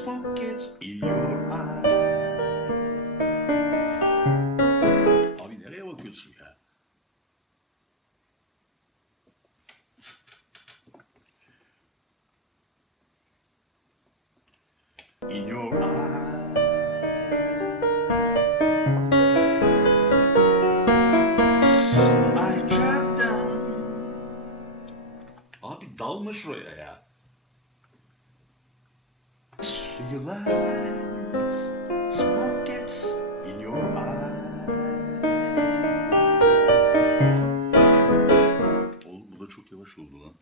just won't get in your eye. Abi nereye bakıyorsun ya? in your eye. So I dropped down. Abi dalma şuraya ya. Oğlum bu da çok yavaş oldu lan.